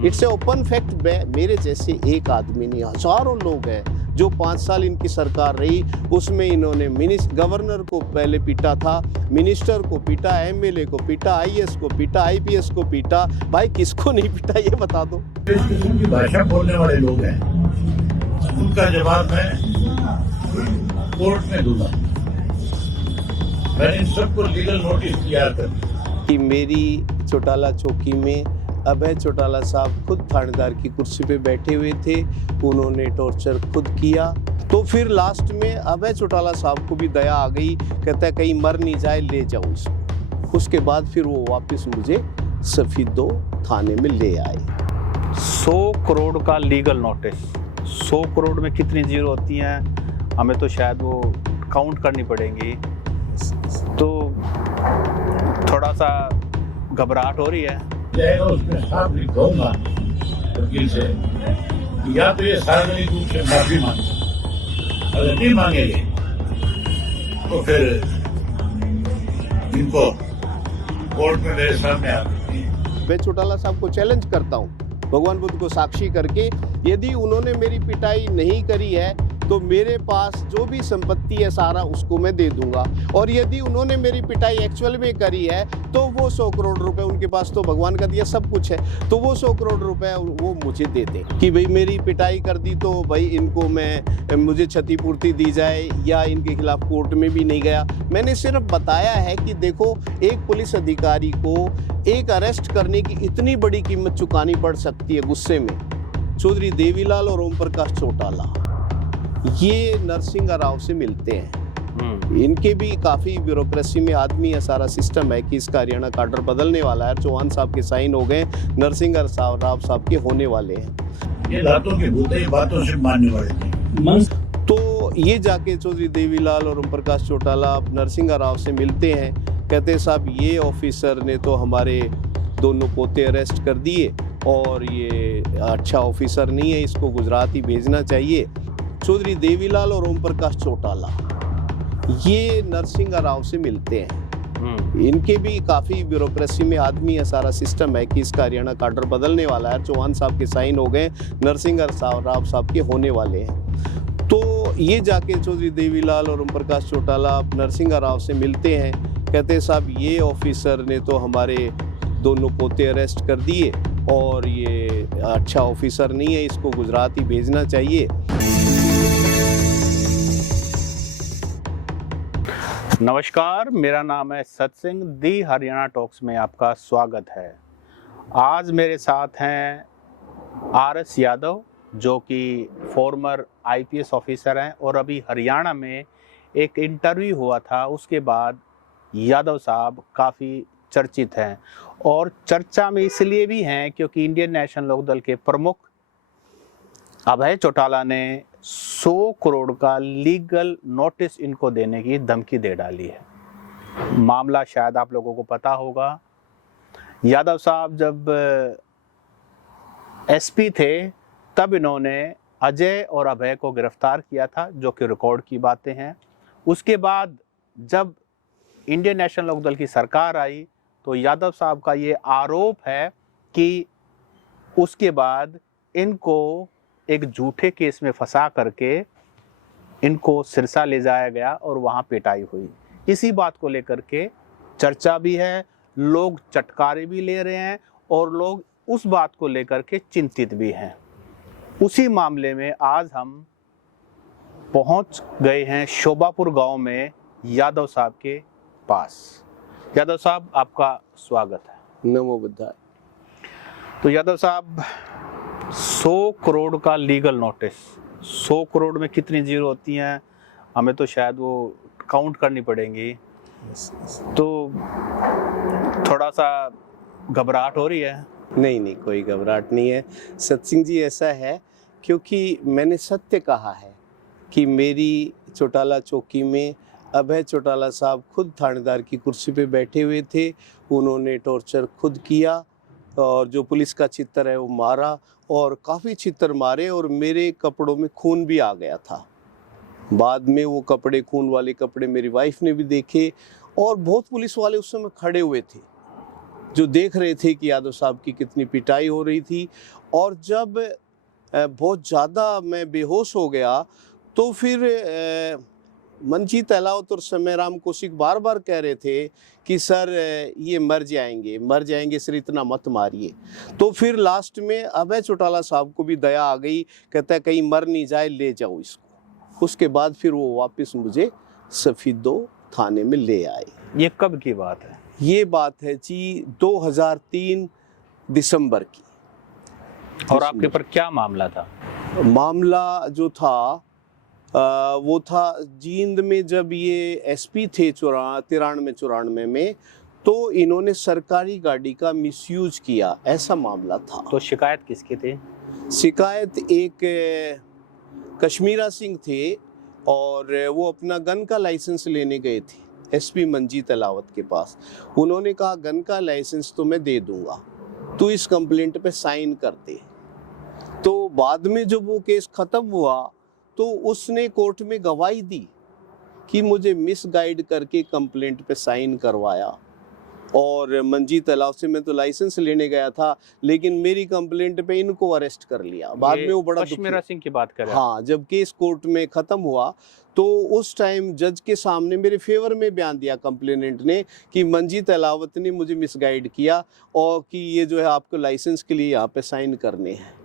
It's a open fact. मेरे जैसे एक आदमी नहीं, हजारों लोग हैं जो 5 साल इनकी सरकार रही, उसमें इन्होंने गवर्नर को पहले पीटा था, मिनिस्टर को पीटा, एमएलए को पीटा, आईएएस को पीटा, आईपीएस को पीटा। भाई किसको नहीं पीटा ये बता दो। इस किस्म की भाषा बोलने वाले लोग हैं, उनका जवाब मैं कोर्ट में दूंगा। मैंने इन सबको लीगल नोटिस तैयार कर दिया कि मेरी चौटाला चौकी में अभय चौटाला साहब खुद थानेदार की कुर्सी पे बैठे हुए थे, उन्होंने टॉर्चर खुद किया। तो फिर लास्ट में अभय चौटाला साहब को भी दया आ गई, कहता है कहीं मर नहीं जाए, ले जाओ इसको। उसके बाद फिर वो वापस मुझे सफीदो थाने में ले आए। 100 करोड़ का लीगल नोटिस, 100 करोड़ में कितनी जीरो होती हैं हमें तो शायद वो काउंट करनी पड़ेंगी, तो थोड़ा सा घबराहट हो रही है। जाएगा उसमें साफ लिखूंगा वकील से, या तो ये सार्वजनिक रूप से माफी मांगे, अगर नहीं मांगेंगे तो फिर इनको कोर्ट में मेरे सामने आ। मैं चौटाला साहब को चैलेंज करता हूँ भगवान बुद्ध को साक्षी करके, यदि उन्होंने मेरी पिटाई नहीं करी है तो मेरे पास जो भी संपत्ति है सारा उसको मैं दे दूंगा, और यदि उन्होंने मेरी पिटाई एक्चुअल में करी है तो वो 100 करोड़ रुपए, उनके पास तो भगवान का दिया सब कुछ है, तो वो 100 करोड़ रुपए वो मुझे दे दे कि भाई मेरी पिटाई कर दी तो भाई इनको मुझे क्षतिपूर्ति दी जाए, या इनके खिलाफ कोर्ट में भी नहीं गया। मैंने सिर्फ बताया है कि देखो एक पुलिस अधिकारी को एक अरेस्ट करने की इतनी बड़ी कीमत चुकानी पड़ सकती है गुस्से में। चौधरी देवीलाल और ओम प्रकाश चौटाला ये नरसिंह राव से मिलते हैं, इनके भी काफी ब्यूरोक्रेसी में आदमी है, सारा सिस्टम है कि इसका हरियाणा काडर बदलने वाला है। चौहान साहब के साइन हो गए, नरसिंह राव साहब के होने वाले हैं। ये बातों के भूते बातों से मानने वाले थे। तो ये जाके चौधरी देवीलाल और ओम प्रकाश चौटाला नरसिंह राव से मिलते हैं, कहते हैं साहब ये ऑफिसर ने तो हमारे दोनों पोते अरेस्ट कर दिए और ये अच्छा ऑफिसर नहीं है, इसको गुजरात ही भेजना चाहिए। चौधरी देवीलाल और ओम प्रकाश चौटाला ये नरसिंह राव से मिलते हैं, इनके भी काफी ब्यूरोक्रेसी में आदमी है, सारा सिस्टम है कि इसका हरियाणा काडर बदलने वाला है। चौहान साहब के साइन हो गए, नरसिंह राव साहब के होने वाले हैं। तो ये जाके चौधरी देवीलाल और ओम प्रकाश चौटाला नरसिंह राव से मिलते हैं, कहते हैं साहब ये ऑफिसर ने तो हमारे दोनों पोते अरेस्ट कर दिए और ये अच्छा ऑफिसर नहीं है, इसको गुजरात ही भेजना चाहिए। नमस्कार, मेरा नाम है सतसिंह, दी हरियाणा टॉक्स में आपका स्वागत है। आज मेरे साथ हैं RS यादव जो कि फॉर्मर IPS ऑफिसर हैं, और अभी हरियाणा में एक इंटरव्यू हुआ था, उसके बाद यादव साहब काफ़ी चर्चित हैं, और चर्चा में इसलिए भी हैं क्योंकि इंडियन नेशनल लोकदल के प्रमुख अभय चौटाला ने 100 करोड़ का लीगल नोटिस इनको देने की धमकी दे डाली है। मामला शायद आप लोगों को पता होगा, यादव साहब जब SP थे तब इन्होंने अजय और अभय को गिरफ्तार किया था, जो कि रिकॉर्ड की बातें हैं। उसके बाद जब इंडियन नेशनल लोकदल की सरकार आई तो यादव साहब का ये आरोप है कि उसके बाद इनको एक झूठे केस में फंसा करके इनको सिरसा ले जाया गया और वहाँ पिटाई हुई। इसी बात को लेकर के चर्चा भी है, लोग चटकारे भी ले रहे हैं और लोग उस बात को लेकर के चिंतित भी हैं। उसी मामले में आज हम पहुँच गए हैं शोभापुर गांव में यादव साहब के पास। यादव साहब आपका स्वागत है। नमो बुद्धाय। तो यादव साहब 100 करोड़ का लीगल नोटिस, 100 करोड़ में कितनी जीरो होती हैं हमें तो शायद वो काउंट करनी पड़ेंगी, तो थोड़ा सा घबराहट हो रही है। नहीं, कोई घबराहट नहीं है सतसिंह जी। ऐसा है क्योंकि मैंने सत्य कहा है कि मेरी चौटाला चौकी में अभय चौटाला साहब खुद थानेदार की कुर्सी पे बैठे हुए थे, उन्होंने टॉर्चर खुद किया और जो पुलिस का चित्र है वो मारा, और काफ़ी चित्र मारे, और मेरे कपड़ों में खून भी आ गया था। बाद में वो कपड़े, खून वाले कपड़े मेरी वाइफ ने भी देखे, और बहुत पुलिस वाले उस समय खड़े हुए थे। जो देख रहे थे कि यादव साहब की कितनी पिटाई हो रही थी। और जब बहुत ज़्यादा मैं बेहोश हो गया तो फिर मंजीत अहलावत और समय कौशिक बार बार कह रहे थे कि सर ये मर जाएंगे सर, इतना मत मारिए। तो फिर लास्ट में अभय चौटाला साहब को भी दया आ गई, कहता है कहीं मर नहीं जाए, ले जाओ इसको। उसके बाद फिर वो वापस मुझे सफीदो थाने में ले आए। ये कब की बात है? ये बात है जी 2003 दिसंबर की। और आपके ऊपर क्या मामला था? मामला जो था वो था जींद में, जब ये एसपी थे 93-94 में, तो इन्होंने सरकारी गाड़ी का मिसयूज किया, ऐसा मामला था। तो शिकायत किसकी थी? शिकायत एक कश्मीरा सिंह थे और वो अपना गन का लाइसेंस लेने गए थे एसपी मंजीत अहलावत के पास। उन्होंने कहा गन का लाइसेंस तो मैं दे दूंगा, तू इस कंप्लेंट पे साइन कर दे। तो बाद में जब वो केस खत्म हुआ तो उसने कोर्ट में गवाही दी कि मुझे मिसगाइड करके कंप्लेंट पे साइन करवाया। और मंजीत अहलावत से मैं तो लाइसेंस लेने गया था, लेकिन मेरी कंप्लेंट पे इनको अरेस्ट कर लिया। बाद में वो बड़ा कश्मीरा सिंह की बात कर रहे हैं? हाँ, जब केस कोर्ट में खत्म हुआ तो उस टाइम जज के सामने मेरे फेवर में बयान दिया कंप्लेनेंट ने कि मंजीत अहलावत ने मुझे मिसगाइड किया और कि ये जो है आपको लाइसेंस के लिए यहाँ पे साइन करने हैं।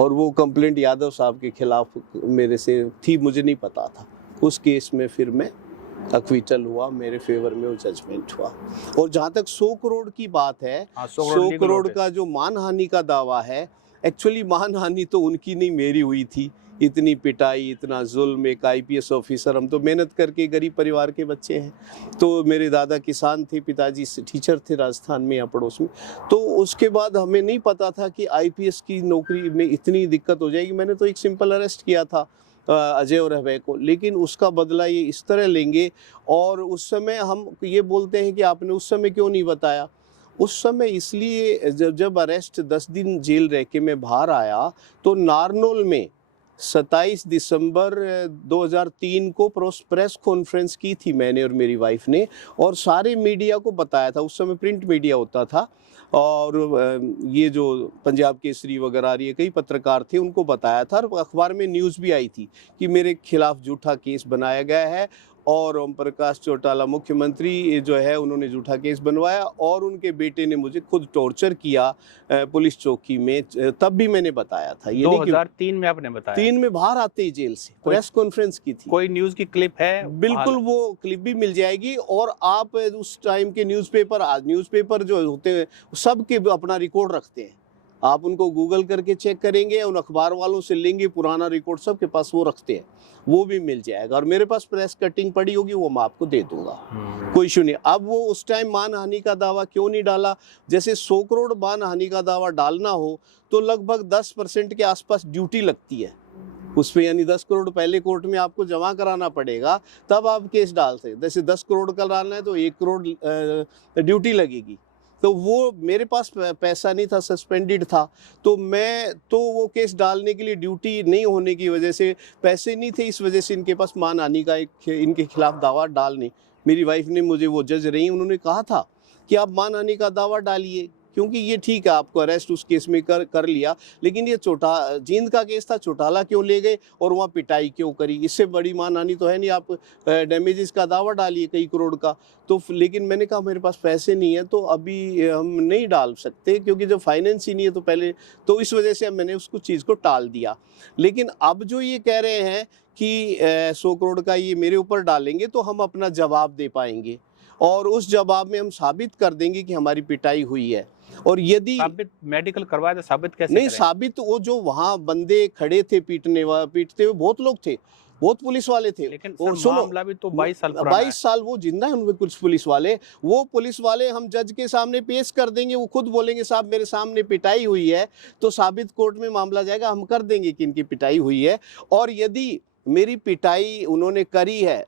और वो कंप्लेंट यादव साहब के खिलाफ मेरे से थी, मुझे नहीं पता था। उस केस में फिर मैं अक्विटल हुआ, मेरे फेवर में वो जजमेंट हुआ। और जहाँ तक 100 करोड़ की बात है, 100 करोड़ का जो मानहानि का दावा है, एक्चुअली मानहानि तो उनकी नहीं, मेरी हुई थी। इतनी पिटाई, इतना जुल्म, एक आईपीएस ऑफिसर, हम तो मेहनत करके गरीब परिवार के बच्चे हैं। तो मेरे दादा किसान थे, पिताजी टीचर थे राजस्थान में या पड़ोस में। तो उसके बाद हमें नहीं पता था कि आईपीएस की नौकरी में इतनी दिक्कत हो जाएगी। मैंने तो एक सिंपल अरेस्ट किया था अजय और अभय को, लेकिन उसका बदला ये इस तरह लेंगे। और उस समय हम ये बोलते हैं कि आपने उस समय क्यों नहीं बताया। उस समय इसलिए जब अरेस्ट 10 दिन जेल रह के मैं बाहर आया तो नारनौल में 27 दिसंबर 2003 को प्रेस कॉन्फ्रेंस की थी मैंने और मेरी वाइफ ने, और सारे मीडिया को बताया था। उस समय प्रिंट मीडिया होता था और ये जो पंजाब केसरी वगैरह ये कई पत्रकार थे, उनको बताया था। और अखबार में न्यूज़ भी आई थी कि मेरे खिलाफ झूठा केस बनाया गया है और ओम प्रकाश चौटाला मुख्यमंत्री जो है उन्होंने झूठा केस बनवाया और उनके बेटे ने मुझे खुद टॉर्चर किया पुलिस चौकी में। तब भी मैंने बताया था। ये 2003 में आपने बताया? 3 में बाहर आते ही जेल से प्रेस कॉन्फ्रेंस की थी। कोई न्यूज़ की क्लिप है? बिल्कुल, वो क्लिप भी मिल जाएगी। और आप उस टाइम के न्यूज़पेपर जो होते हैं सब के अपना रिकॉर्ड रखते हैं। आप उनको गूगल करके चेक करेंगे, उन अखबार वालों से लेंगे, पुराना रिकॉर्ड सबके पास वो रखते हैं, वो भी मिल जाएगा। और मेरे पास प्रेस कटिंग पड़ी होगी, वो मैं आपको दे दूंगा, कोई इशू नहीं। अब वो उस टाइम मानहानि का दावा क्यों नहीं डाला? जैसे 100 करोड़ मानहानि का दावा डालना हो तो लगभग 10% के आसपास ड्यूटी लगती है उस पर, यानी 10 करोड़ पहले कोर्ट में आपको जमा कराना पड़ेगा, तब आप केस डाल सकते। जैसे 10 करोड़ का डालना है तो 1 करोड़ ड्यूटी लगेगी। तो वो मेरे पास पैसा नहीं था, सस्पेंडेड था, तो वो केस डालने के लिए ड्यूटी नहीं होने की वजह से पैसे नहीं थे, इस वजह से इनके पास मानहानि का इनके खिलाफ दावा डालने। मेरी वाइफ ने मुझे, वो जज रही, उन्होंने कहा था कि आप मानहानि का दावा डालिए, क्योंकि ये ठीक है आपको अरेस्ट उस केस में कर लिया, लेकिन ये जींद का केस था, चौटाला क्यों ले गए और वहाँ पिटाई क्यों करी? इससे बड़ी मानहानि तो है नहीं। आप डैमेजेस का दावा डालिए कई करोड़ का। तो लेकिन मैंने कहा मेरे पास पैसे नहीं है, तो अभी हम नहीं डाल सकते, क्योंकि जब फाइनेंस ही नहीं है तो पहले, तो इस वजह से मैंने उसको चीज़ को टाल दिया। लेकिन अब जो ये कह रहे हैं कि 100 करोड़ का ये मेरे ऊपर डालेंगे तो हम अपना जवाब दे पाएंगे, और उस जवाब में हम साबित कर देंगे कि हमारी पिटाई हुई है। और यदि साबित मेडिकल करवाया तो साबित कैसे नहीं करें? साबित, वो जो वहाँ बंदे खड़े थे पीटते हुए बहुत लोग थे, बहुत पुलिस वाले थे। लेकिन और सर, मामला भी तो 22 साल पुराना है। 22 साल वो जिंदा है उनमें कुछ पुलिस वाले। वो पुलिस वाले हम जज के सामने पेश कर देंगे, वो खुद बोलेंगे साहब मेरे सामने पिटाई हुई है, तो साबित कोर्ट में मामला जाएगा, हम कर देंगे कि इनकी पिटाई हुई है। और यदि मेरी पिटाई उन्होंने करी है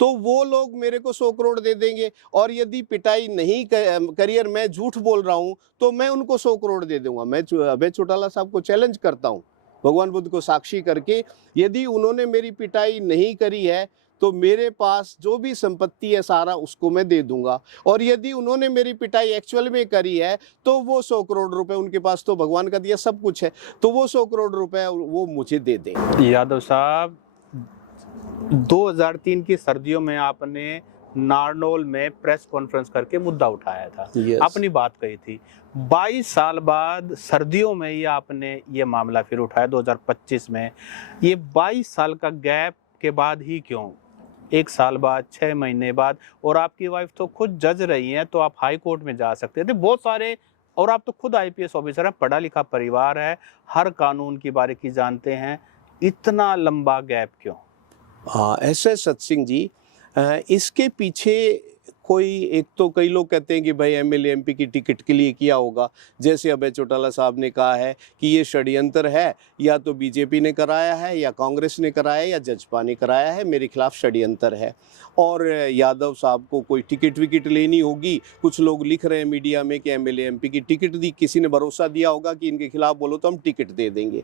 तो वो लोग मेरे को 100 करोड़ दे देंगे, और यदि पिटाई नहीं करी और मैं झूठ बोल रहा हूँ तो मैं उनको 100 करोड़ दे दूंगा। मैं अभय चौटाला साहब को चैलेंज करता हूँ भगवान बुद्ध को साक्षी करके, यदि उन्होंने मेरी पिटाई नहीं करी है तो मेरे पास जो भी संपत्ति है सारा उसको मैं दे दूंगा, और यदि उन्होंने मेरी पिटाई एक्चुअल में करी है तो वो 100 करोड़ रुपए, उनके पास तो भगवान का दिया सब कुछ है, तो वो 100 करोड़ रुपए वो मुझे दे दें। यादव साहब, 2003 की सर्दियों में आपने नारनौल में प्रेस कॉन्फ्रेंस करके मुद्दा उठाया था। Yes. अपनी बात कही थी। 22 साल बाद सर्दियों में ये आपने ये मामला फिर उठाया 2025 में। ये 22 साल का गैप के बाद ही क्यों? 1 साल बाद, 6 महीने बाद, और आपकी वाइफ तो खुद जज रही हैं, तो आप हाई कोर्ट में जा सकते थे बहुत सारे, और आप तो खुद IPS ऑफिसर हैं, पढ़ा लिखा परिवार है, हर कानून की बारीकी जानते हैं, इतना लंबा गैप क्यों? हाँ, ऐसे सत सिंह जी, इसके पीछे कोई, एक तो कई लोग कहते हैं कि भाई MLA MP की टिकट के लिए किया होगा, जैसे अभय चौटाला साहब ने कहा है कि ये षड्यंत्र है, या तो BJP ने कराया है, या कांग्रेस ने कराया, या जजपा ने कराया है, मेरे खिलाफ षड्यंत्र है। और यादव साहब को कोई टिकट विकेट लेनी होगी, कुछ लोग लिख रहे हैं मीडिया में कि MLA MP की टिकट दी, किसी ने भरोसा दिया होगा कि इनके खिलाफ बोलो तो हम टिकट दे देंगे।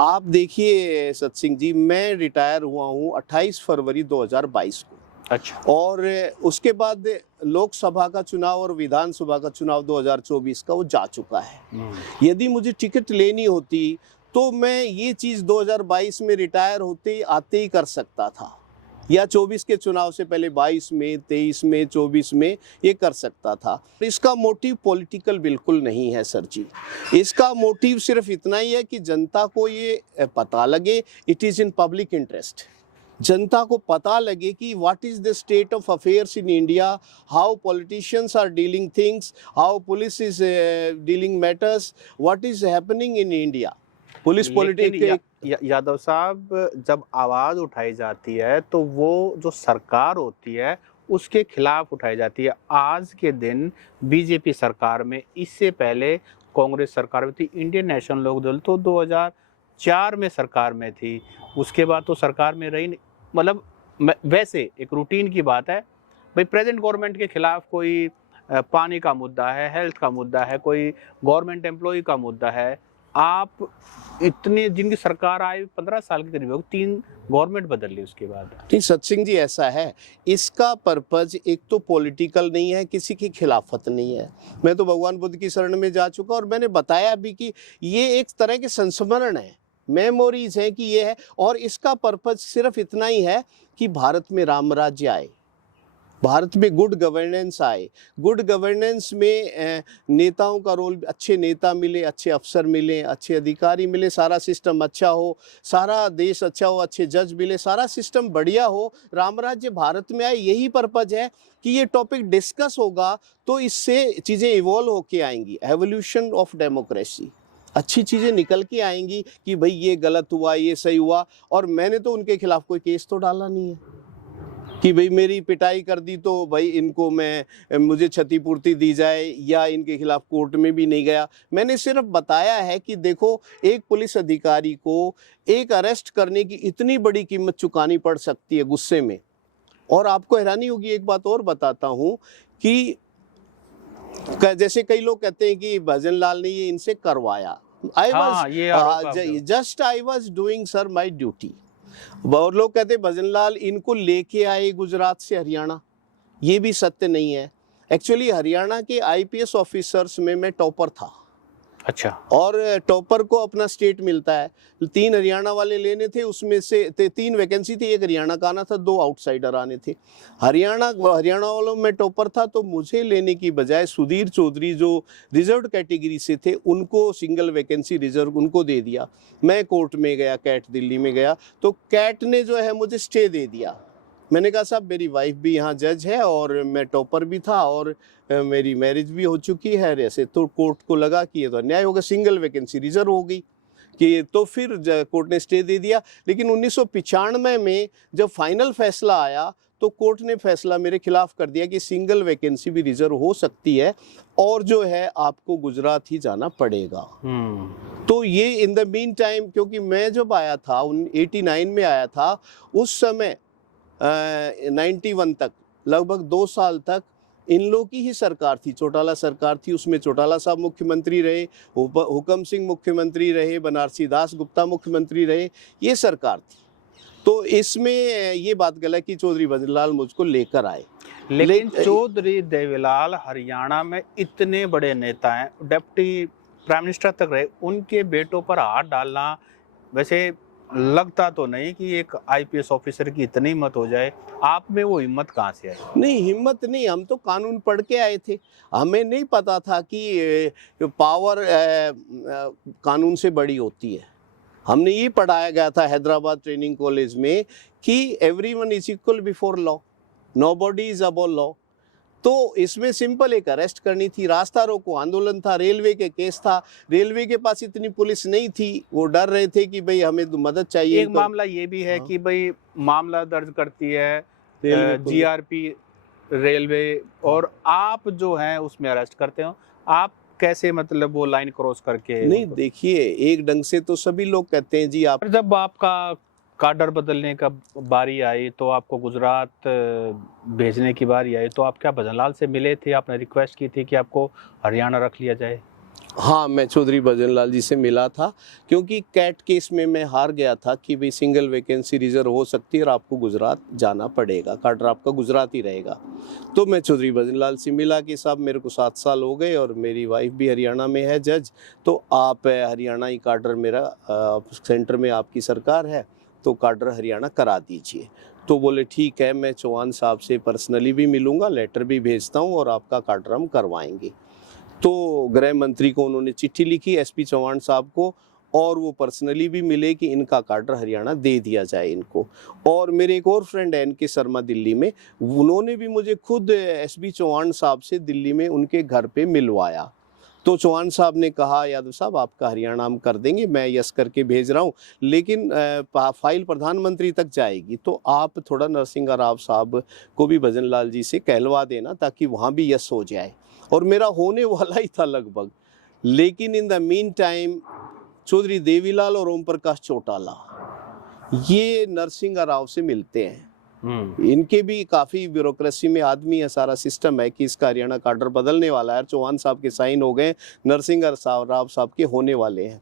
आप देखिए सत सिंह जी, मैं रिटायर हुआ हूँ 28 फरवरी 2022 को। अच्छा। और उसके बाद लोकसभा का चुनाव और विधानसभा का चुनाव 2024 का वो जा चुका है। यदि मुझे टिकट लेनी होती तो मैं ये चीज़ 2022 में रिटायर होते आते ही कर सकता था, या 24 के चुनाव से पहले 22 में, 23 में, 24 में ये कर सकता था। इसका मोटिव पॉलिटिकल बिल्कुल नहीं है सर जी। इसका मोटिव सिर्फ इतना ही है कि जनता को ये पता लगे, it is in public interest. जनता को पता लगे कि what is the state of affairs in India, how politicians are dealing things, how police is dealing matters, what is happening in India. Police politics. Yadav साहब, जब आवाज उठाई जाती है तो वो जो सरकार होती है उसके खिलाफ उठाई जाती है। आज के दिन BJP सरकार में, इससे पहले कांग्रेस सरकार में थी, इंडियन नेशनल लोकदल तो 2004 में सरकार में थी, उसके बाद तो सरकार में रही नहीं। मतलब वैसे एक रूटीन की बात है भाई, प्रेजेंट गवर्नमेंट के खिलाफ कोई पानी का मुद्दा है, हेल्थ का मुद्दा है, कोई गवर्नमेंट एम्प्लॉय का मुद्दा है, आप इतने, जिनकी सरकार आई 15 साल के करीब हो, 3 गवर्नमेंट बदल ली उसके बाद। नहीं सत सिंह जी, ऐसा है, इसका पर्पज एक तो पॉलिटिकल नहीं है, किसी की खिलाफत नहीं है। मैं तो भगवान बुद्ध की शरण में जा चुका, और मैंने बताया भी कि ये एक तरह के संस्मरण है, मेमोरीज है कि ये है, और इसका पर्पज सिर्फ इतना ही है कि भारत में राम राज्य आए, भारत में गुड गवर्नेंस आए। गुड गवर्नेंस में नेताओं का रोल, अच्छे नेता मिले, अच्छे अफसर मिले, अच्छे अधिकारी मिले, सारा सिस्टम अच्छा हो, सारा देश अच्छा हो, अच्छे जज मिले, सारा सिस्टम बढ़िया हो, राम राज्य भारत में आए। यही पर्पज है कि ये टॉपिक डिस्कस होगा तो इससे चीज़ें इवॉल्व होके आएंगी, एवोल्यूशन ऑफ डेमोक्रेसी, अच्छी चीज़ें निकल के आएंगी कि भाई ये गलत हुआ, ये सही हुआ। और मैंने तो उनके खिलाफ कोई केस तो डाला नहीं है कि भाई मेरी पिटाई कर दी तो भाई इनको मुझे क्षतिपूर्ति दी जाए, या इनके खिलाफ कोर्ट में भी नहीं गया। मैंने सिर्फ बताया है कि देखो, एक पुलिस अधिकारी को एक अरेस्ट करने की इतनी बड़ी कीमत चुकानी पड़ सकती है गुस्से में। और आपको हैरानी होगी, एक बात और बताता हूँ कि जैसे कई लोग कहते हैं कि भजन लाल ने ये इनसे करवाया, I was doing sir my duty. और लोग कहते हैं भजन लाल इनको लेके आए गुजरात से हरियाणा, ये भी सत्य नहीं है। एक्चुअली हरियाणा के IPS ऑफिसर्स में मैं टॉपर था। अच्छा। और टॉपर को अपना स्टेट मिलता है, 3 हरियाणा वाले लेने थे, उसमें से 3 वैकेंसी थी, 1 हरियाणा का आना था, 2 आउटसाइडर आने थे। हरियाणा वालों में टॉपर था, तो मुझे लेने की बजाय सुधीर चौधरी जो रिजर्व कैटेगरी से थे उनको सिंगल वैकेंसी रिजर्व उनको दे दिया। मैं कोर्ट में गया, कैट दिल्ली में गया, तो कैट ने जो है मुझे स्टे दे दिया। मैंने कहा साहब मेरी वाइफ भी यहाँ जज है और मैं टॉपर भी था और मेरी मैरिज भी हो चुकी है, ऐसे तो कोर्ट को लगा कि ये तो अन्याय होगा, सिंगल वैकेंसी रिजर्व हो गई कि तो फिर कोर्ट ने स्टे दे दिया। लेकिन 1995 में जब फाइनल फैसला आया तो कोर्ट ने फैसला मेरे खिलाफ कर दिया कि सिंगल वैकेंसी भी रिजर्व हो सकती है और जो है आपको गुजरात ही जाना पड़ेगा। तो ये इन द मीन टाइम, क्योंकि मैं जब आया था 89 में आया था, उस समय 91 तक लगभग 2 साल तक इन लोगों की ही सरकार थी, चौटाला सरकार थी। उसमें चौटाला साहब मुख्यमंत्री रहे, हुकम सिंह मुख्यमंत्री रहे, बनारसी दास गुप्ता मुख्यमंत्री रहे, ये सरकार थी। तो इसमें ये बात गलत है कि चौधरी भजनलाल मुझको लेकर आए। लेकिन चौधरी देवीलाल हरियाणा में इतने बड़े नेता हैं, डिप्टी प्राइम मिनिस्टर तक रहे, उनके बेटों पर हाथ डालना वैसे लगता तो नहीं कि एक आईपीएस ऑफिसर की इतनी हिम्मत हो जाए। आप में वो हिम्मत कहाँ से आई? नहीं, हिम्मत नहीं, हम तो कानून पढ़ के आए थे। हमें नहीं पता था कि पावर कानून से बड़ी होती है। हमने ये पढ़ाया गया था हैदराबाद ट्रेनिंग कॉलेज में कि everyone is equal before law, nobody is above law. तो इसमें सिंपल एक अरेस्ट करनी थी, रास्ता रोको आंदोलन था, रेलवे के केस था, रेलवे के पास इतनी पुलिस नहीं थी, वो डर रहे थे कि भाई हमें तो मदद चाहिए। एक मामला ये भी है कि भाई मामला दर्ज करती है जीआरपी रेलवे, और आप जो हैं उसमें अरेस्ट करते हो। आप कैसे मतलब वो लाइन क्रॉस करके? नहीं, देखिए, एक ढंग से तो सभी लोग कहते हैं जी आप। जब आपका काडर बदलने का बारी आई तो आपको गुजरात भेजने की बारी आई, तो आप क्या भजनलाल से मिले थे? आपने रिक्वेस्ट की थी कि आपको हरियाणा रख लिया जाए? हाँ, मैं चौधरी भजनलाल जी से मिला था, क्योंकि कैट केस में मैं हार गया था कि भाई सिंगल वैकेंसी रिजर्व हो सकती है और आपको गुजरात जाना पड़ेगा, काडर आपका गुजरात ही रहेगा। तो मैं चौधरी भजनलाल से मिला कि साहब मेरे को 7 साल हो गए और मेरी वाइफ भी हरियाणा में है जज, तो आप हरियाणा ही काडर मेरा सेंटर में आपकी सरकार है तो काडर हरियाणा करा दीजिए। तो बोले ठीक है, मैं चौहान साहब से पर्सनली भी मिलूंगा, लेटर भी भेजता हूँ और आपका काडर हम करवाएंगे। तो गृह मंत्री को उन्होंने चिट्ठी लिखी, एसपी चौहान साहब को, और वो पर्सनली भी मिले कि इनका काडर हरियाणा दे दिया जाए इनको। और मेरे एक और फ्रेंड है एनके शर्मा दिल्ली में, उन्होंने भी मुझे खुद एसपी चौहान साहब से दिल्ली में उनके घर पे मिलवाया। तो चौहान साहब ने कहा यादव साहब आपका हरियाणा हम कर देंगे, मैं यस करके भेज रहा हूँ, लेकिन फाइल प्रधानमंत्री तक जाएगी, तो आप थोड़ा नरसिंह राव साहब को भी भजनलाल जी से कहलवा देना ताकि वहाँ भी यस हो जाए। और मेरा होने वाला ही था लगभग, लेकिन in the mean time Chaudhary Devilal और ओम प्रकाश चौटाला ये नरसिंह राव से मिलते हैं। इनके भी काफी ब्यूरोक्रेसी में आदमी है, सारा सिस्टम है कि इसका हरियाणा काडर बदलने वाला है। चौहान साहब के साइन हो गए, नरसिंह राव साहब के होने वाले हैं।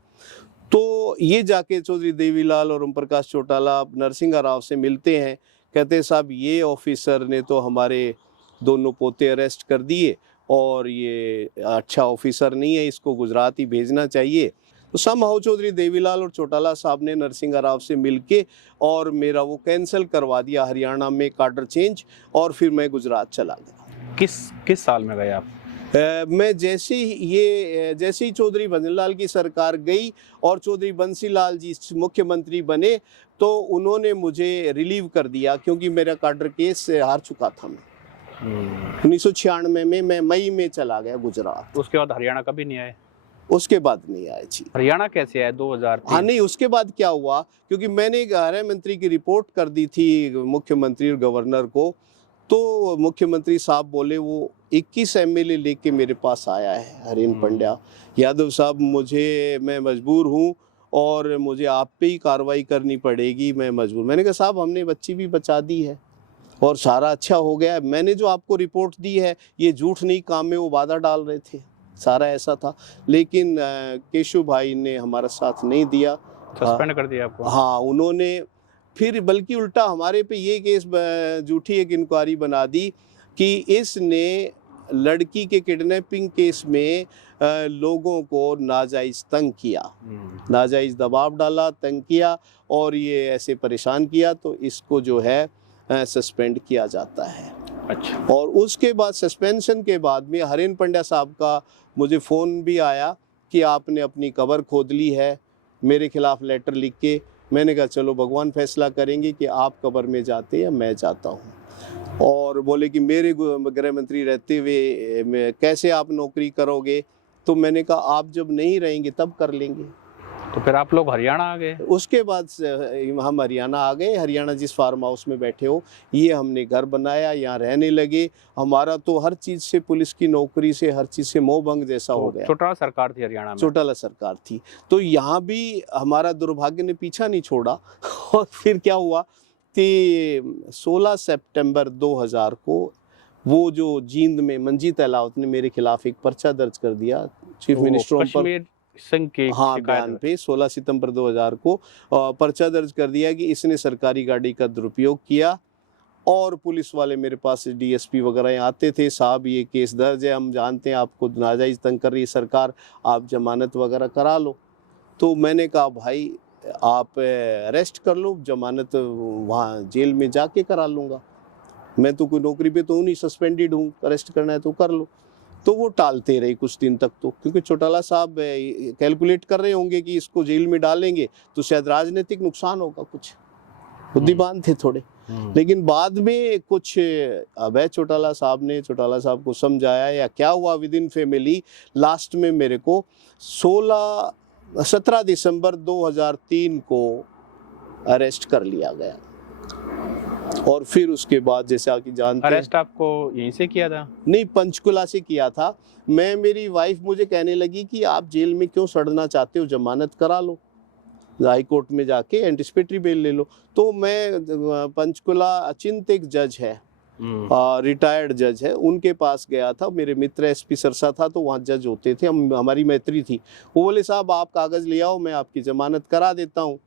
तो ये जाके चौधरी देवीलाल और ओम प्रकाश चौटाला नरसिंह राव से मिलते हैं, कहते साहब ये ऑफिसर ने तो हमारे दोनों पोते अरेस्ट कर दिए और ये अच्छा ऑफिसर नहीं है, इसको गुजरात ही भेजना चाहिए। तो समहाउ चौधरी देवीलाल और चौटाला साहब ने नरसिंह राव से मिलके और मेरा वो कैंसिल करवा दिया, हरियाणा में काडर चेंज, और फिर मैं गुजरात चला गया। किस साल में गए आप? मैं जैसे ही चौधरी भजनलाल की सरकार गई और चौधरी बंसीलाल जी मुख्यमंत्री बने तो उन्होंने मुझे रिलीव कर दिया, क्योंकि मेरा काडर केस हार चुका था। मैं 1996 में मैं मई में चला गया गुजरात। उसके बाद हरियाणा कभी नहीं आए? उसके बाद नहीं आए जी। हरियाणा कैसे आए 2003? हाँ नहीं, उसके बाद क्या हुआ, क्योंकि मैंने गृह मंत्री की रिपोर्ट कर दी थी मुख्यमंत्री और गवर्नर को, तो मुख्यमंत्री साहब बोले वो 21 एमएलए लेके मेरे पास आया है हरीन पंड्या, यादव साहब मैं मजबूर हूँ और मुझे आप पे ही कार्रवाई करनी पड़ेगी, मैं मजबूर। मैंने कहा साहब हमने बच्ची भी बचा दी है और सारा अच्छा हो गया है, मैंने जो आपको रिपोर्ट दी है ये झूठ नहीं, काम में वो वादा डाल रहे थे, सारा ऐसा था। लेकिन केशु भाई ने हमारा साथ नहीं दिया, सस्पेंड कर दिया आपको। हाँ, उन्होंने फिर बल्कि उल्टा हमारे पे ये केस झूठी एक इंक्वायरी बना दी कि इसने लड़की के किडनैपिंग केस में लोगों को नाजायज तंग किया, नाजायज दबाव डाला, तंग किया और ये ऐसे परेशान किया, तो इसको जो है सस्पेंड किया जाता है। अच्छा। और उसके बाद सस्पेंशन के बाद में हरीन पंड्या साहब का मुझे फ़ोन भी आया कि आपने अपनी कब्र खोद ली है, मेरे खिलाफ लेटर लिख के। मैंने कहा चलो भगवान फैसला करेंगे कि आप कब्र में जाते या मैं जाता हूँ। और बोले कि मेरे गृह मंत्री रहते हुए कैसे आप नौकरी करोगे, तो मैंने कहा आप जब नहीं रहेंगे तब कर लेंगे। तो फिर आप लोग हरियाणा आ गए? उसके बाद हम हरियाणा आ गए। हरियाणा जिस फार्म हाउस में बैठे हो ये हमने घर बनाया, यहाँ रहने लगे। हमारा तो हर चीज़ से, पुलिस की नौकरी से, हर चीज़ से मोह भंग जैसा हो गया। चौटाला सरकार थी हरियाणा में? चौटाला सरकार थी, तो यहाँ भी हमारा दुर्भाग्य ने पीछा नहीं छोड़ा। और फिर क्या हुआ कि 16 सितंबर 2000 को वो जो जींद में मंजीत अलावत ने मेरे खिलाफ एक पर्चा दर्ज कर दिया, चीफ मिनिस्टर सिंह की हाँ शिकायत बयान पे 16 सितंबर 2000 को पर्चा दर्ज कर दिया कि इसने सरकारी गाड़ी का दुरुपयोग किया। और पुलिस वाले मेरे पास डीएसपी वगैरह आते थे, साहब ये केस दर्ज है, हम जानते हैं आपको नाजायज तंग कर रही है सरकार, आप जमानत वगैरह करा लो। तो मैंने कहा भाई आप अरेस्ट कर लो, जमानत वहाँ जेल में जाके करा लूँगा, मैं तो कोई नौकरी पे तो हूँ नहीं, सस्पेंडेड हूँ, अरेस्ट करना है तो कर लो। तो वो टालते रहे कुछ दिन तक, तो क्योंकि चौटाला साहब कैलकुलेट कर रहे होंगे कि इसको जेल में डालेंगे तो शायद राजनीतिक नुकसान होगा, कुछ बुद्धिमान थे थोड़े। लेकिन बाद में कुछ अभय चौटाला साहब ने चौटाला साहब को समझाया या क्या हुआ विद इन फैमिली, लास्ट में मेरे को 17 दिसंबर 2003 को अरेस्ट कर लिया गया। और फिर उसके बाद जैसे आप जानते हैं, अरेस्ट आपको यहीं से किया था? नहीं, पंचकुला से किया था। मेरी वाइफ मुझे कहने लगी कि आप जेल में क्यों सड़ना चाहते हो, जमानत करा लो, हाई कोर्ट में जाके एंटिसिपेटरी बेल ले लो। तो मैं पंचकुला अचिंत एक जज है, रिटायर्ड जज है, उनके पास गया था। मेरे मित्र एसपी सरसा था, तो वहाँ जज होते थे, हमारी मैत्री थी। वो बोले साहब आप कागज़ ले आओ, मैं आपकी जमानत करा देता हूँ,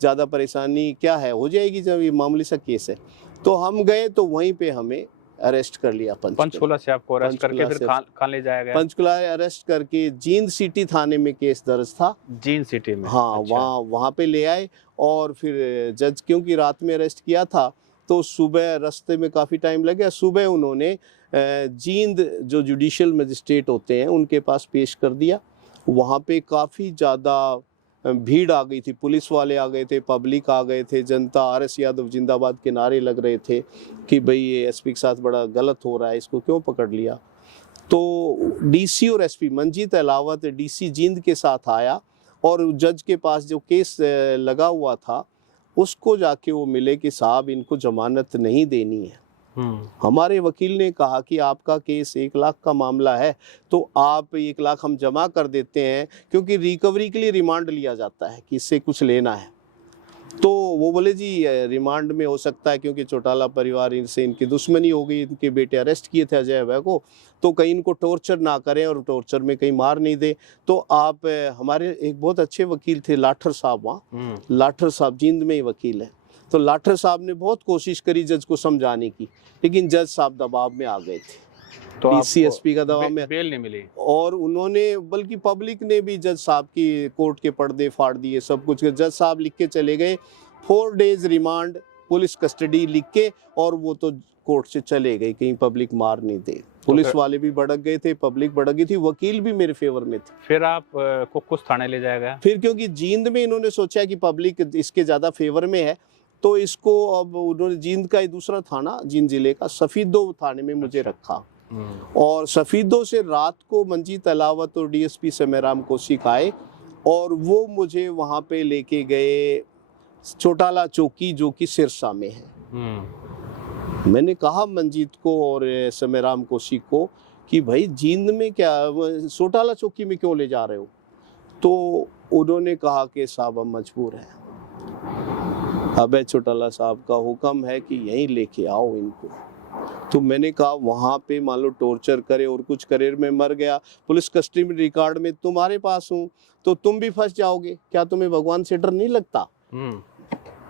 ज़्यादा परेशानी क्या है, हो जाएगी, जब ये मामूली सा केस है। तो हम गए तो वहीं पे हमें अरेस्ट कर लिया। पंचकुला से आपको अरेस्ट करके फिर कहाँ ले जाया गया? पंचकुला अरेस्ट करके जींद सिटी थाने में केस दर्ज था। जींद सिटी में? हाँ, अच्छा। वहाँ पे ले आए। और फिर जज क्योंकि रात में अरेस्ट किया था तो सुबह रास्ते में काफ़ी टाइम लग गया, सुबह उन्होंने जींद जो जुडिशियल मजिस्ट्रेट होते हैं उनके पास पेश कर दिया। वहाँ पे काफ़ी ज़्यादा भीड़ आ गई थी, पुलिस वाले आ गए थे, पब्लिक आ गए थे, जनता आरएस यादव जिंदाबाद के नारे लग रहे थे कि भाई ये एसपी के साथ बड़ा गलत हो रहा है, इसको क्यों पकड़ लिया। तो डीसी और एसपी मंजीत अलावत डीसी जींद के साथ आया और जज के पास जो केस लगा हुआ था उसको जाके वो मिले कि साहब इनको जमानत नहीं देनी है। हमारे वकील ने कहा कि आपका केस 1 लाख का मामला है तो आप 1 लाख हम जमा कर देते हैं, क्योंकि रिकवरी के लिए रिमांड लिया जाता है कि इससे कुछ लेना है। तो वो बोले जी रिमांड में हो सकता है, क्योंकि चौटाला परिवार इनसे इनकी दुश्मनी हो गई, इनके बेटे अरेस्ट किए थे अजय अभय को, तो कहीं इनको टॉर्चर ना करें और टॉर्चर में कहीं मार नहीं दे। तो आप हमारे एक बहुत अच्छे वकील थे लाठर साहब, वहाँ लाठर साहब जींद में ही वकील है, तो लाठर साहब ने बहुत कोशिश करी जज को समझाने की, लेकिन जज साहब दबाव में आ गए थे, तो डीसीएसपी का दबाव में, बेल नहीं मिली। और उन्होंने बल्कि पब्लिक ने भी जज साहब की कोर्ट के पर्दे फाड़ दिए, सब कुछ। जज साहब लिख के चले गए 4 डेज रिमांड पुलिस कस्टडी लिख के, और वो तो कोर्ट से चले गए, कहीं पब्लिक मार नहीं दे। पुलिस वाले भी भड़क गए थे, पब्लिक भड़क गई थी, वकील भी मेरे फेवर में थे। फिर आप को कुछ थाने ले जाया गया? फिर क्योंकि जींद में इन्होंने सोचा कि पब्लिक इसके ज़्यादा फेवर में है, तो इसको अब उन्होंने जींद का ही दूसरा थाना, जींद जिले का सफीदो थाने में मुझे रखा। और सफीदो से रात को मंजीत अलावत और डीएसपी समेराम कौशिक आए और वो मुझे वहाँ पे लेके गए चौटाला चौकी, जो कि सिरसा में है। मैंने कहा मंजीत को और समेराम कौशिक को कि भाई जींद में क्या, चौटाला चौकी में क्यों ले जा रहे हो? तो उन्होंने कहा कि साहब हम मजबूर हैं, अभय चौटाला साहब का हुक्म है कि यहीं लेके आओ इनको। तो मैंने कहा वहाँ पे मान लो टॉर्चर करे और कुछ करे, मैं मर गया, पुलिस कस्टडी में रिकॉर्ड में तुम्हारे पास हूँ तो तुम भी फंस जाओगे, क्या तुम्हें भगवान से डर नहीं लगता?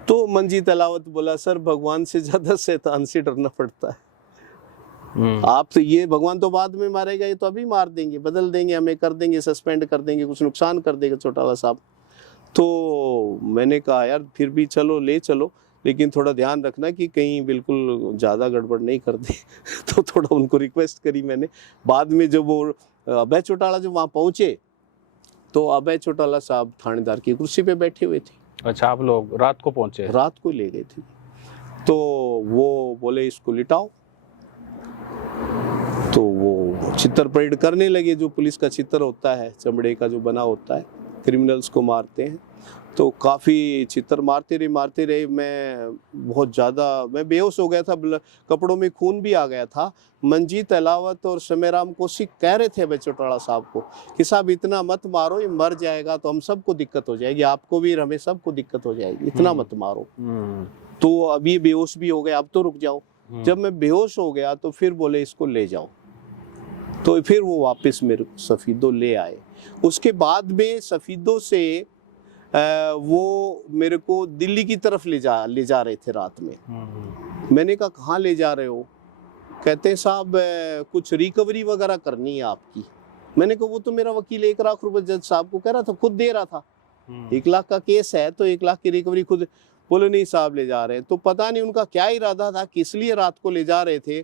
तो मंजीत अलावत बोला सर भगवान से ज्यादा शैतान से डरना पड़ता है। आप तो ये भगवान तो बाद में मारेगा, ये तो अभी मार देंगे, बदल देंगे, हमें कर देंगे, सस्पेंड कर देंगे, कुछ नुकसान कर देगा चौटाला साहब। तो मैंने कहा यार फिर भी चलो ले चलो, लेकिन थोड़ा ध्यान रखना कि कहीं बिल्कुल ज़्यादा गड़बड़ नहीं कर दे। तो थोड़ा उनको रिक्वेस्ट करी मैंने। बाद में जब वो अभय चौटाला जब वहाँ पहुँचे तो अभय चौटाला साहब थानेदार की कुर्सी पे बैठे हुए थे। अच्छा, आप लोग रात को पहुँचे? रात को ले गए थे। तो वो बोले इसको लिटाओ, तो वो चित्र परेड करने लगे, जो पुलिस का चित्र होता है चमड़े का जो बना होता है, क्रिमिनल्स को मारते हैं। तो काफ़ी चित्र मारते रहे। मैं बहुत ज़्यादा मैं बेहोश हो गया था, कपड़ों में खून भी आ गया था। मंजीत अलावत और समेराम कौशिक कह रहे थे अभय चौटाला साहब को कि साहब इतना मत मारो, ये मर जाएगा तो हम सबको दिक्कत हो जाएगी, आपको भी हमें सबको दिक्कत हो जाएगी, इतना मत मारो। तो अभी बेहोश भी हो गए, अब तो रुक जाओ। जब मैं बेहोश हो गया तो फिर बोले इसको ले जाओ। तो फिर वो वापस मेरे को सफीदो ले आए। उसके बाद में सफीदों से वो मेरे को दिल्ली की तरफ ले जा रहे थे रात में। मैंने कहा कहाँ ले जा रहे हो? कहते हैं साहब कुछ रिकवरी वगैरह करनी है आपकी। मैंने कहा वो तो मेरा वकील 1 लाख रुपए जज साहब को कह रहा था, खुद दे रहा था। 1 लाख का केस है तो 1 लाख की रिकवरी खुद। बोले नहीं साहब ले जा रहे हैं। तो पता नहीं उनका क्या इरादा था, किस लिए रात को ले जा रहे थे।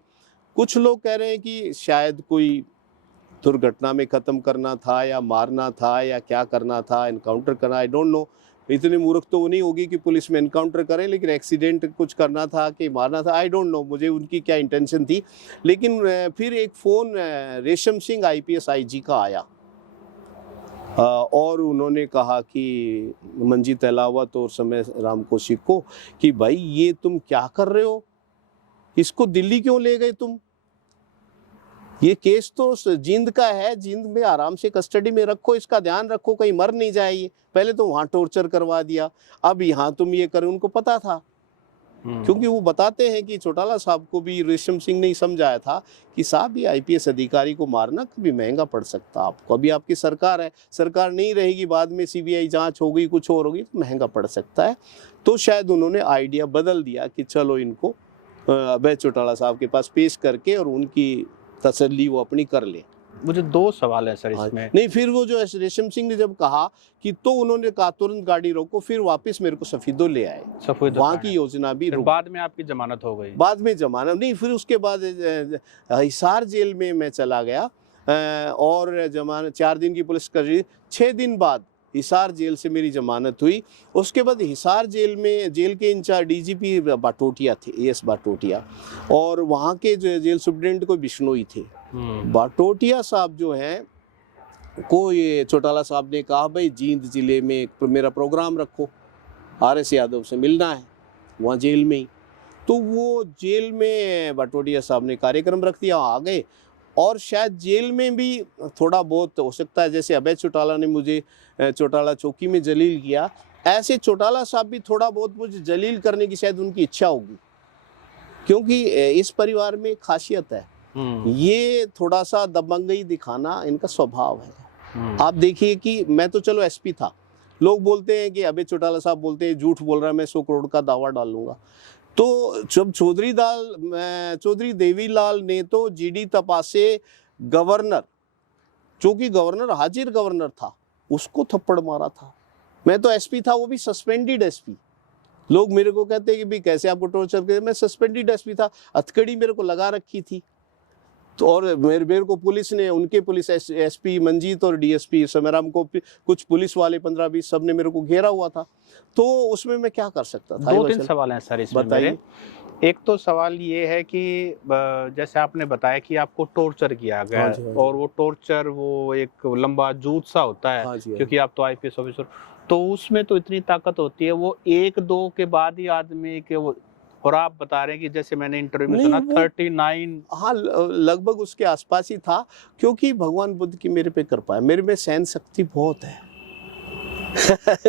कुछ लोग कह रहे हैं कि शायद कोई दुर्घटना में ख़त्म करना था या मारना था या क्या करना था, एनकाउंटर करना, आई डोंट नो। इतनी मूर्ख तो वो नहीं होगी कि पुलिस में एनकाउंटर करें, लेकिन एक्सीडेंट कुछ करना था कि मारना था, आई डोंट नो मुझे उनकी क्या इंटेंशन थी। लेकिन फिर एक फ़ोन रेशम सिंह IPS IG का आया और उन्होंने कहा कि मंजीत अहलावत और समय राम कौशिक को कि भाई ये तुम क्या कर रहे हो, इसको दिल्ली क्यों ले गए तुम? ये केस तो जींद का है, जींद में आराम से कस्टडी में रखो, इसका ध्यान रखो कहीं मर नहीं जाए ये। पहले तो वहाँ टॉर्चर करवा दिया, अब यहाँ तुम ये करो। उनको पता था, क्योंकि वो बताते हैं कि चौटाला साहब को भी रेशम सिंह ने समझाया था कि साहब ये IPS अधिकारी को मारना कभी महंगा पड़ सकता है आपको। अभी आपकी सरकार है, सरकार नहीं रहेगी, बाद में CBI जांच हो गई, कुछ और होगी तो महंगा पड़ सकता है। तो शायद उन्होंने आइडिया बदल दिया कि चलो इनको अभय चौटाला साहब के पास पेश करके और उनकी तसल्ली वो अपनी कर ले। मुझे 2 सवाल है सर इसमें। नहीं, फिर वो जो रेशम सिंह ने जब कहा कि तो उन्होंने कहा तुरंत गाड़ी रोको, फिर वापस मेरे को सफीदो ले आए। वहाँ की योजना भी बाद में आपकी जमानत हो गई? बाद में जमानत नहीं, फिर उसके बाद हिसार जेल में मैं चला गया और जमानत 4 दिन की पुलिस कस्टडी, 6 दिन बाद हिसार जेल से मेरी जमानत हुई। उसके बाद हिसार जेल में जेल के इंचार्ज DGP बाटोटिया थे, AS बाटोटिया, और वहाँ के जो जेल सुप्रिटेंडेंट को बिश्नोई थे। बाटोटिया साहब जो हैं को ये चौटाला साहब ने कहा भाई जींद जिले में मेरा प्रोग्राम रखो, RS यादव से मिलना है वहाँ जेल में ही। तो वो जेल में बाटोटिया साहब ने कार्यक्रम रख दिया, आ गए। और शायद जेल में भी थोड़ा बहुत हो सकता है, जैसे अभय चौटाला ने मुझे चौटाला चौकी में जलील किया, ऐसे चौटाला साहब भी थोड़ा बहुत मुझे जलील करने की शायद उनकी इच्छा होगी, क्योंकि इस परिवार में खासियत है, ये थोड़ा सा दबंगई दिखाना इनका स्वभाव है। आप देखिए कि मैं तो चलो SP था, लोग बोलते हैं कि अभय चौटाला साहब बोलते हैं झूठ बोल रहा है, मैं 100 करोड़ का दावा डालूंगा। तो जब चौधरी देवीलाल ने तो GD तपासे गवर्नर, जो कि गवर्नर हाजिर गवर्नर था, उसको थप्पड़ मारा था। मैं तो SP था, वो भी सस्पेंडेड SP। लोग मेरे को कहते हैं कि भाई कैसे आपको टॉर्चर करे, मैं सस्पेंडेड SP था, हथकड़ी मेरे को लगा रखी थी। तो और मेरे को पुलिस ने, उनके पुलिस SP मंजीत और DSP समराम को कुछ पुलिस वाले 15-20 सब ने मेरे को घेरा हुआ था। तो उसमें मैं क्या कर सकता था? 2-3 सवाल हैं सर इसमें मेरे। एक तो सवाल ये है कि जैसे आपने बताया कि आपको टॉर्चर किया गया, और वो टॉर्चर वो एक लंबा जूत सा होता है, क्योंकि आप तो IPS ऑफिसर, तो उसमें तो इतनी ताकत होती है, वो 1-2 के बाद ही आदमी के वो, और आप बता रहे हैं कि जैसे मैंने इंटरव्यू में सुना 39, हाँ लगभग उसके आसपास ही था, क्योंकि भगवान बुद्ध की मेरे पे कृपा है, मेरे में सहन शक्ति बहुत है।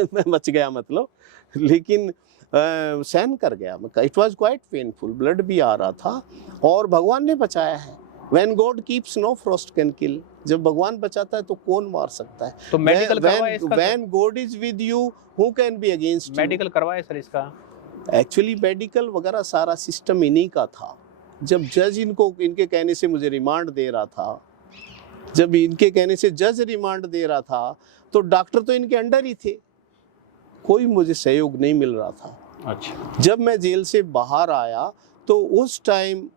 मैं बच गया मतलब, लेकिन सहन कर गया। It was quite painful, blood भी आ रहा था, और भगवान ने बचाया है। When God keeps, no frost can kill. जब भगवान बचाता है तो कौन मार सकता है? तो मेडिकल करवाया इसका? When God is with you, who can be against you? Medical करवाया सर इसका? एक्चुअली मेडिकल वगैरह सारा सिस्टम इन्हीं का था। जब जज इनके कहने से मुझे रिमांड दे रहा था, जब इनके कहने से जज रिमांड दे रहा था, तो डॉक्टर तो इनके अंडर ही थे, कोई मुझे सहयोग नहीं मिल रहा था। अच्छा। जब मैं जेल से बाहर आया तो उस टाइम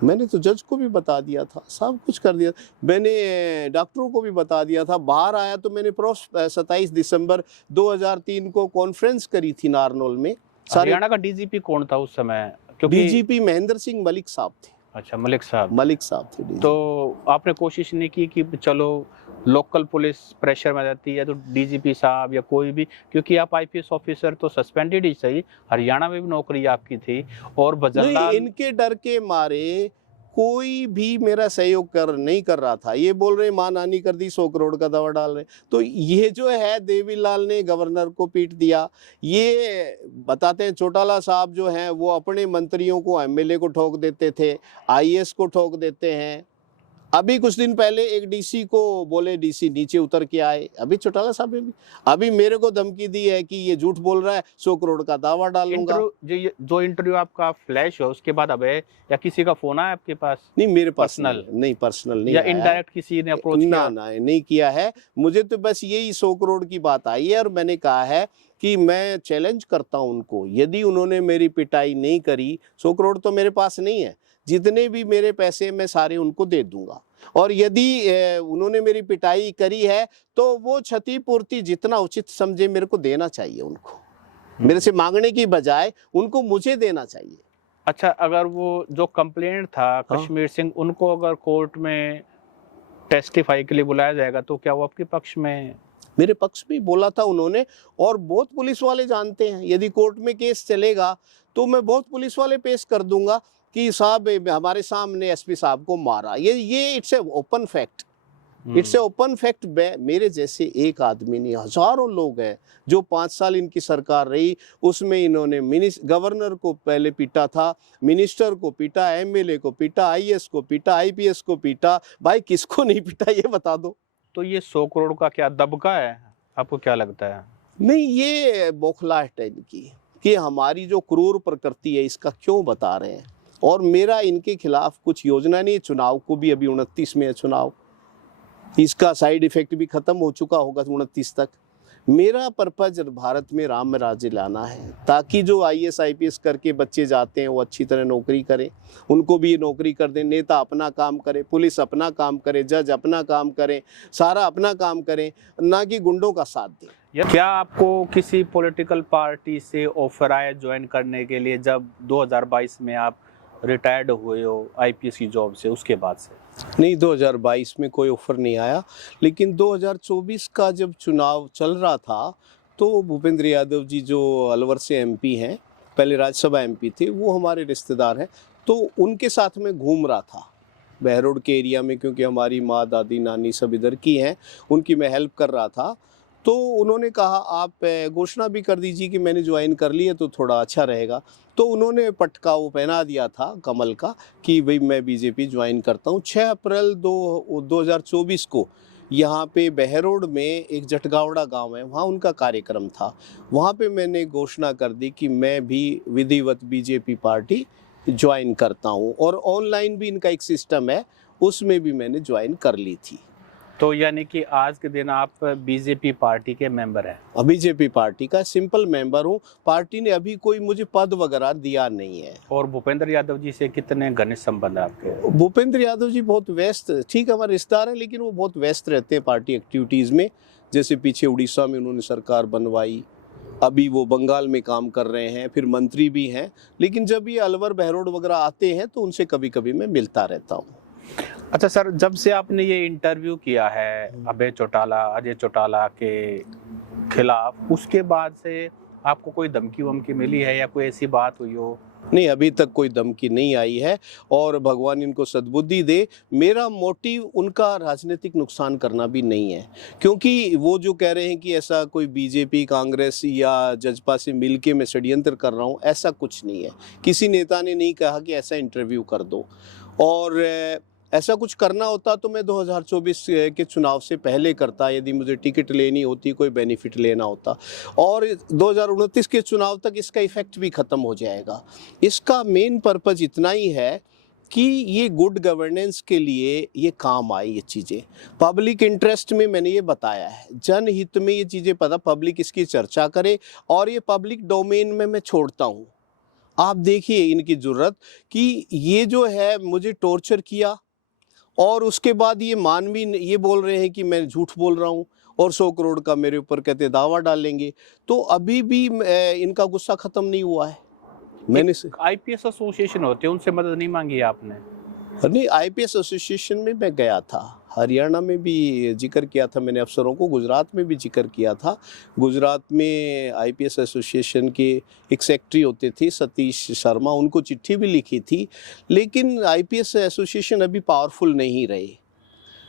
मैंने तो जज को भी बता दिया था, सब कुछ कर दिया, मैंने डॉक्टरों को भी बता दिया था। बाहर आया तो मैंने 27 दिसंबर 2003 को कॉन्फ्रेंस करी थी नारनौल में। हरियाणा का DGP कौन था उस समय? क्योंकि DGP महेंद्र सिंह मलिक साहब थे। अच्छा, मलिक साहब थे DGP। तो आपने कोशिश नहीं की कि चलो लोकल पुलिस प्रेशर में रहती है तो DGP साहब या कोई भी, क्योंकि आप IPS ऑफिसर तो सस्पेंडेड ही सही, हरियाणा में भी नौकरी आपकी थी, और भजनलाल, इनके डर के मारे कोई भी मेरा सहयोग नहीं कर रहा था। ये बोल रहे मां नानी कर दी, 100 करोड़ का दावा डाल रहे। तो ये जो है देवीलाल ने गवर्नर को पीट दिया, ये बताते हैं। चौटाला साहब जो हैं वो अपने मंत्रियों को, MLA को ठोक देते थे, IAS को ठोक देते हैं। अभी कुछ दिन पहले एक डीसी को बोले, डीसी नीचे उतर के आए। अभी चौटाला साहब ने भी अभी मेरे को धमकी दी है कि ये झूठ बोल रहा है, 100 करोड़ का दावा डाल लूंगा। जो इंटरव्यू आपका फ्लैश है उसके बाद अब या किसी का फोन आया आपके पास? नहीं, मेरे पास पर्सनल नहीं, पर्सनल नहीं या आया है। इनडायरेक्ट किसी ने अप्रोच किया? ना, नहीं किया है। मुझे तो बस यही 100 करोड़ की बात आई है और मैंने कहा है कि मैं चैलेंज करता हूं उनको, यदि उन्होंने मेरी पिटाई नहीं करी, 100 करोड़ तो मेरे पास नहीं है, जितने भी मेरे पैसे मैं सारे उनको दे दूंगा। और यदि उन्होंने मेरी पिटाई करी है तो वो क्षतिपूर्ति जितना उचित समझे मेरे को देना चाहिए उनको, मेरे से मांगने की बजाय उनको मुझे देना चाहिए। अच्छा, अगर वो जो कंप्लेंट था कश्मीर सिंह, उनको अगर कोर्ट में टेस्टिफाई के लिए बुलाया जाएगा तो क्या वो आपके पक्ष में? मेरे पक्ष में बोला था उन्होंने, और बहुत पुलिस वाले जानते हैं, यदि कोर्ट में केस चलेगा तो मैं बहुत पुलिस वाले पेश कर दूंगा कि साहब हमारे सामने एसपी साहब को मारा। ये it's a open fact, it's a open fact. मेरे जैसे एक आदमी नहीं, हजारों लोग हैं जो 5 साल इनकी सरकार रही, उसमें इन्होंने गवर्नर को पहले पीटा था, मिनिस्टर को पीटा, एमएलए को पीटा, आईएएस को पीटा, आईपीएस को पीटा। भाई किसको नहीं पीटा ये बता दो। तो ये 100 करोड़ का क्या दबका है, आपको क्या लगता है? नहीं, ये बौखलाहट है इनकी कि हमारी जो क्रूर प्रकृति है इसका क्यों बता रहे हैं। और मेरा इनके खिलाफ कुछ योजना नहीं, चुनाव को भी अभी 29 में है चुनाव, इसका साइड इफेक्ट भी खत्म हो चुका होगा 29 तक। मेरा पर्पज भारत में राम राज्य लाना है, ताकि जो आईएएस आईपीएस करके बच्चे जाते हैं वो अच्छी तरह नौकरी करें, उनको भी ये नौकरी कर दें, नेता अपना काम करे, पुलिस अपना काम करे, जज अपना काम करें, सारा अपना काम करें, ना कि गुंडों का साथ दें। क्या आपको किसी पॉलिटिकल पार्टी से ऑफर आया ज्वाइन करने के लिए जब 2022 में आप रिटायर्ड हुए हो आईपीएस की जॉब से, उसके बाद से? नहीं, 2022 में कोई ऑफर नहीं आया, लेकिन 2024 का जब चुनाव चल रहा था तो भूपेंद्र यादव जी जो अलवर से एमपी हैं, पहले राज्यसभा एमपी थे, वो हमारे रिश्तेदार हैं, तो उनके साथ में घूम रहा था बहरोड के एरिया में, क्योंकि हमारी माँ दादी नानी सब इधर की हैं, उनकी मैं हेल्प कर रहा था। तो उन्होंने कहा आप घोषणा भी कर दीजिए कि मैंने ज्वाइन कर ली है तो थोड़ा अच्छा रहेगा। तो उन्होंने पटका वो पहना दिया था कमल का कि भाई मैं बीजेपी ज्वाइन करता हूँ। 6 अप्रैल 2024 को यहाँ पे बहरोड में एक जटगावड़ा गांव है, वहाँ उनका कार्यक्रम था, वहाँ पे मैंने घोषणा कर दी कि मैं भी विधिवत बीजेपी पार्टी ज्वाइन करता हूँ। और ऑनलाइन भी इनका एक सिस्टम है, उसमें भी मैंने ज्वाइन कर ली थी। तो यानी कि आज के दिन आप बीजेपी पार्टी के मेंबर हैं? बीजेपी पार्टी का सिंपल मेंबर हूँ। पार्टी ने अभी कोई मुझे पद वगैरह दिया नहीं है। और भूपेंद्र यादव जी से कितने घनिष्ठ संबंध है आपके? भूपेंद्र यादव जी बहुत व्यस्त, ठीक है हमारे रिश्तेदार हैं, लेकिन वो बहुत व्यस्त रहते हैं पार्टी एक्टिविटीज़ में। जैसे पीछे उड़ीसा में उन्होंने सरकार बनवाई, अभी वो बंगाल में काम कर रहे हैं, फिर मंत्री भी हैं। लेकिन जब ये अलवर बहरोड वगैरह आते हैं तो उनसे कभी कभी मैं मिलता रहता हूँ। अच्छा सर, जब से आपने ये इंटरव्यू किया है अजय चौटाला के खिलाफ, उसके बाद से आपको कोई धमकी वमकी मिली है या कोई ऐसी बात हुई हो? नहीं, अभी तक कोई धमकी नहीं आई है और भगवान इनको सद्बुद्धि दे। मेरा मोटिव उनका राजनीतिक नुकसान करना भी नहीं है, क्योंकि वो जो कह रहे हैं कि ऐसा कोई बीजेपी कांग्रेस या जजपा से मिलके मैं षड्यंत्र कर रहा हूँ, ऐसा कुछ नहीं है। किसी नेता ने नहीं कहा कि ऐसा इंटरव्यू कर दो, और ऐसा कुछ करना होता तो मैं 2024 के चुनाव से पहले करता, यदि मुझे टिकट लेनी होती, कोई बेनिफिट लेना होता, और 2029 के चुनाव तक इसका इफेक्ट भी ख़त्म हो जाएगा। इसका मेन पर्पज़ इतना ही है कि ये गुड गवर्नेंस के लिए ये काम आई, ये चीज़ें पब्लिक इंटरेस्ट में मैंने ये बताया है, जनहित में ये चीज़ें पब्लिक इसकी चर्चा करे, और ये पब्लिक डोमेन में मैं छोड़ता हूँ। आप देखिए इनकी ज़रूरत कि ये जो है मुझे टॉर्चर किया, और उसके बाद ये मानवी ये बोल रहे हैं कि मैं झूठ बोल रहा हूँ, और 100 करोड़ का मेरे ऊपर कहते दावा डालेंगे। तो अभी भी इनका गुस्सा ख़त्म नहीं हुआ है। मैंने आईपीएस एसोसिएशन होते हैं, उनसे मदद नहीं मांगी आपने? नहीं, आईपीएस एसोसिएशन में मैं गया था, हरियाणा में भी जिक्र किया था मैंने अफसरों को, गुजरात में भी जिक्र किया था। गुजरात में आईपीएस एसोसिएशन के एक सेक्रेटरी होते थे सतीश शर्मा, उनको चिट्ठी भी लिखी थी, लेकिन आईपीएस एसोसिएशन अभी पावरफुल नहीं रहे।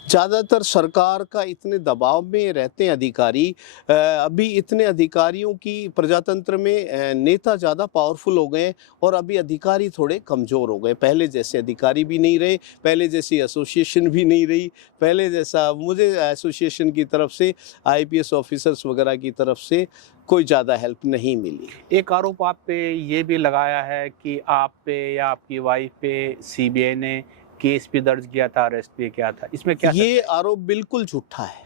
ज़्यादातर सरकार का इतने दबाव में रहते हैं अधिकारी। अभी इतने अधिकारियों की प्रजातंत्र में नेता ज़्यादा पावरफुल हो गए हैं और अभी अधिकारी थोड़े कमज़ोर हो गए। पहले जैसे अधिकारी भी नहीं रहे, पहले जैसी एसोसिएशन भी नहीं रही, पहले जैसा मुझे एसोसिएशन की तरफ से, आईपीएस ऑफिसर्स वगैरह की तरफ से कोई ज़्यादा हेल्प नहीं मिली। एक आरोप आप पे ये भी लगाया है कि आप पे या आपकी वाइफ पे सीबीआई ने केस भी दर्ज किया था, अरेस्ट भी किया था, इसमें क्या ये आरोप बिल्कुल झूठा है।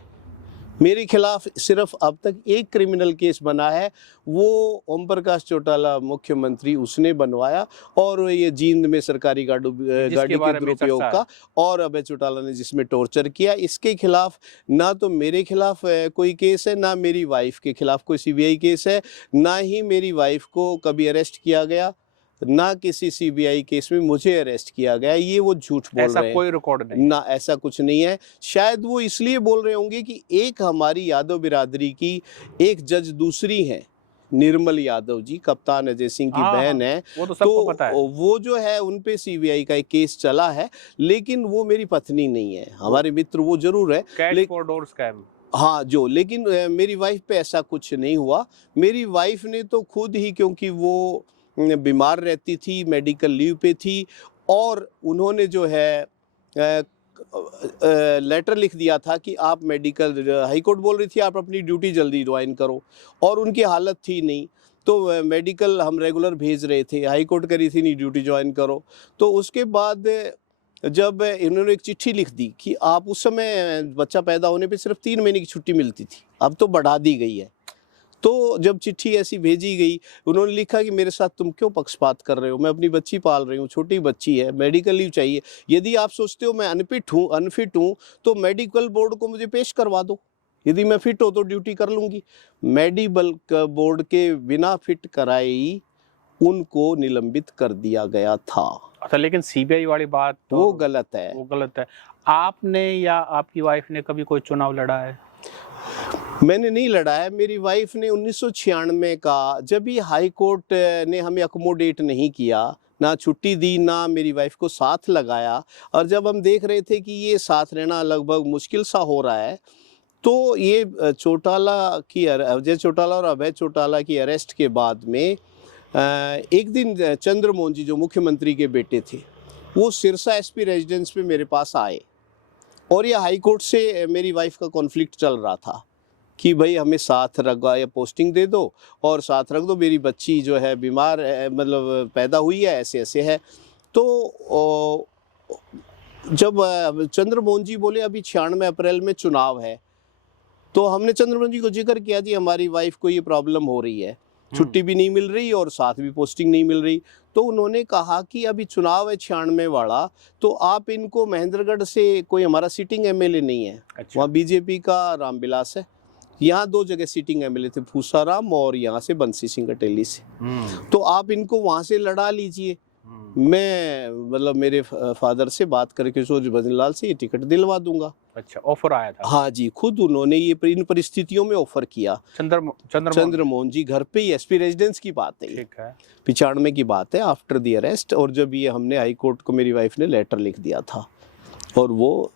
मेरे खिलाफ सिर्फ अब तक एक क्रिमिनल केस बना है, वो ओम प्रकाश चौटाला मुख्यमंत्री उसने बनवाया, और ये जींद में सरकारी गाड़ी के दुरुपयोग का, और अभय चौटाला ने जिसमें टॉर्चर किया, इसके खिलाफ ना तो मेरे खिलाफ कोई केस है, ना मेरी वाइफ के खिलाफ कोई सीबीआई केस है, ना ही मेरी वाइफ को कभी अरेस्ट किया गया, ना किसी सीबीआई केस में मुझे अरेस्ट किया गया। ये वो झूठ बोल रहे हैं। ऐसा कोई रिकॉर्ड नहीं, ना ऐसा कुछ नहीं है। शायद वो इसलिए बोल रहे होंगे कि एक हमारी यादव बिरादरी की एक जज दूसरी है, निर्मल यादव जी, कप्तान अजय सिंह की बहन है, वो तो सबको पता है। वो जो है उन पे सीबीआई का एक केस चला है, लेकिन वो मेरी पत्नी नहीं है। हमारे मित्र वो जरूर है, कैश फॉर डोर स्कैम, हाँ जो, लेकिन मेरी वाइफ पे ऐसा कुछ नहीं हुआ। मेरी वाइफ ने तो खुद ही, क्योंकि वो बीमार रहती थी, मेडिकल लीव पे थी, और उन्होंने जो है लेटर लिख दिया था कि आप मेडिकल, हाई कोर्ट बोल रही थी आप अपनी ड्यूटी जल्दी ज्वाइन करो, और उनकी हालत थी नहीं, तो मेडिकल हम रेगुलर भेज रहे थे, हाई कोर्ट करी थी नहीं ड्यूटी ज्वाइन करो। तो उसके बाद जब इन्होंने एक चिट्ठी लिख दी कि आप, उस समय बच्चा पैदा होने पे सिर्फ 3 महीने की छुट्टी मिलती थी, अब तो बढ़ा दी गई है। तो जब चिट्ठी ऐसी भेजी गई, उन्होंने लिखा कि मेरे साथ तुम क्यों पक्षपात कर रहे हो, मैं अपनी बच्ची पाल रही हूँ, छोटी बच्ची है, मेडिकल लीव चाहिए। यदि आप सोचते हो मैं अनफिट हूँ तो मेडिकल बोर्ड को मुझे पेश करवा दो, यदि मैं फिट हो तो ड्यूटी कर लूँगी। मेडिकल बोर्ड के बिना फिट कराई उनको निलंबित कर दिया गया था। अच्छा, लेकिन सीबीआई वाली बात तो वो गलत है, वो गलत है। आपने या आपकी वाइफ ने कभी कोई चुनाव लड़ा है? मैंने नहीं लड़ा है। मेरी वाइफ ने 1996 का, जब ही हाई कोर्ट ने हमें अकोमोडेट नहीं किया, ना छुट्टी दी, ना मेरी वाइफ को साथ लगाया, और जब हम देख रहे थे कि ये साथ रहना लगभग मुश्किल सा हो रहा है, तो ये अजय चौटाला और अभय चौटाला की अरेस्ट के बाद में एक दिन चंद्रमोहन जी जो मुख्यमंत्री के बेटे थे, वो सिरसा एसपी रेजिडेंस पे मेरे पास आए, और ये हाई कोर्ट से मेरी वाइफ का कॉन्फ्लिक्ट चल रहा था कि भाई हमें साथ रखा या पोस्टिंग दे दो और साथ रख दो, मेरी बच्ची जो है बीमार है, मतलब पैदा हुई है, ऐसे ऐसे है। तो जब चंद्रमोहन जी बोले अभी 96 अप्रैल में चुनाव है, तो हमने चंद्रमोहन जी को जिक्र किया जी हमारी वाइफ को ये प्रॉब्लम हो रही है, छुट्टी भी नहीं मिल रही और साथ भी पोस्टिंग नहीं मिल रही। तो उन्होंने कहा कि अभी चुनाव है 96 वाला, तो आप इनको महेंद्रगढ़ से, कोई हमारा सिटिंग एमएलए नहीं है, अच्छा। वहाँ बीजेपी का रामविलास है, यहाँ 2 जगह सिटिंग एमएलए थे, फूसाराम और यहाँ से बंसी सिंह अटेली से, तो आप इनको वहाँ से लड़ा लीजिए। मैं मतलब मेरे फादर से बात करके चौधरी भजन लाल से ये टिकट दिलवा दूंगा। अच्छा, ऑफर आया था? हाँ जी, खुद उन्होंने ये इन परिस्थितियों में ऑफर किया। चंद्रमोहन जी घर पे ही, एसपी रेजिडेंस की बात है, ठीक है, 95 की बात है, आफ्टर द अरेस्ट। और जब ये हमने हाई कोर्ट को मेरी वाइफ ने लेटर लिख दिया था, और वो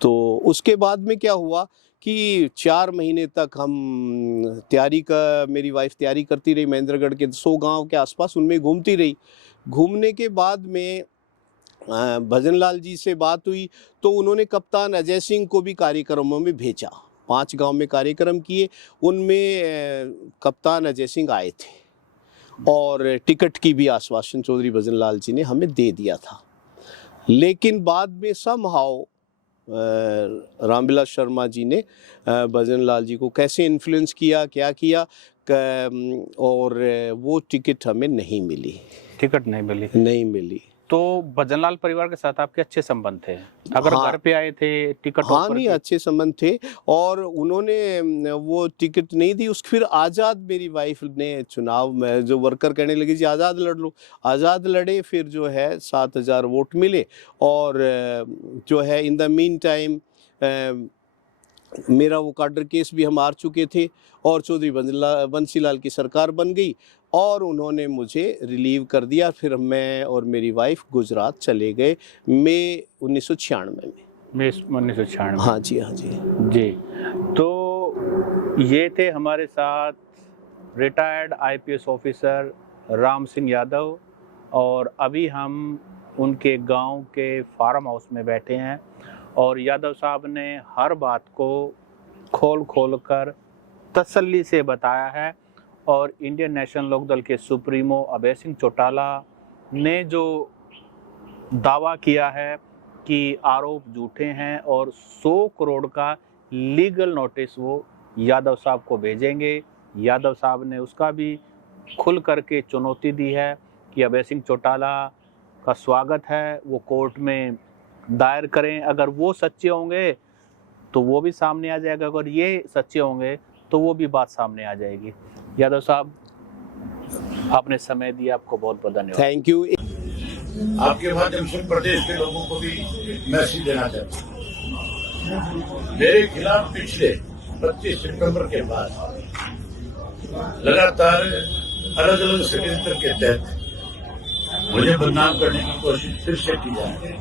तो उसके बाद में क्या हुआ कि 4 महीने तक हम मेरी वाइफ तैयारी करती रही, महेंद्रगढ़ के 100 गांव के आसपास उनमें घूमती रही। घूमने के बाद में भजन लाल जी से बात हुई, तो उन्होंने कप्तान अजय सिंह को भी कार्यक्रमों में भेजा। 5 गांव में कार्यक्रम किए, उनमें कप्तान अजय सिंह आए थे, और टिकट की भी आश्वासन चौधरी भजन लाल जी ने हमें दे दिया था। लेकिन बाद में समहाउ रामविलास शर्मा जी ने भजन लाल जी को कैसे इन्फ्लुएंस किया, क्या किया, और वो टिकट हमें नहीं मिली। टिकट नहीं मिली। तो भजनलाल परिवार के साथ आपके अच्छे संबंध थे? अगर हाँ, घर पे आए थे टिकट? हाँ नहीं, अच्छे संबंध थे, और उन्होंने वो टिकट नहीं दी। फिर आज़ाद, मेरी वाइफ ने चुनाव में जो वर्कर कहने लगी जी आज़ाद लड़ लो, आज़ाद लड़े, फिर जो है 7000 वोट मिले, और जो है इन द मीन टाइम मेरा वो कार्डर केस भी हम हार चुके थे, और चौधरी बंसीलाल की सरकार बन गई, और उन्होंने मुझे रिलीव कर दिया। फिर मैं और मेरी वाइफ गुजरात चले गए मई 1996 में। में 1996। हाँ जी, हाँ जी। जी, तो ये थे हमारे साथ retired IPS officer Ram Singh Yadav, और अभी हम उनके गांव के फार्म हाउस में बैठे हैं और यादव साहब ने हर बात को खोल कर तसल्ली से बताया है। और इंडियन नेशनल लोकदल के सुप्रीमो अभय सिंह चौटाला ने जो दावा किया है कि आरोप झूठे हैं और 100 करोड़ का लीगल नोटिस वो यादव साहब को भेजेंगे, यादव साहब ने उसका भी खुल करके चुनौती दी है कि अभय सिंह चौटाला का स्वागत है, वो कोर्ट में दायर करें। अगर वो सच्चे होंगे तो वो भी सामने आ जाएगा, अगर ये सच्चे होंगे तो वो भी बात सामने आ जाएगी। यादव साहब, आपने समय दिया, आपको बहुत बहुत धन्यवाद। Thank you. आपके माध्यम से प्रदेश के लोगों को भी मैसेज देना चाहता हूं। मेरे खिलाफ पिछले 25 सितंबर के बाद लगातार अलग अलग षड्यंत्र के तहत मुझे बदनाम करने की कोशिश फिर से की जा रही है।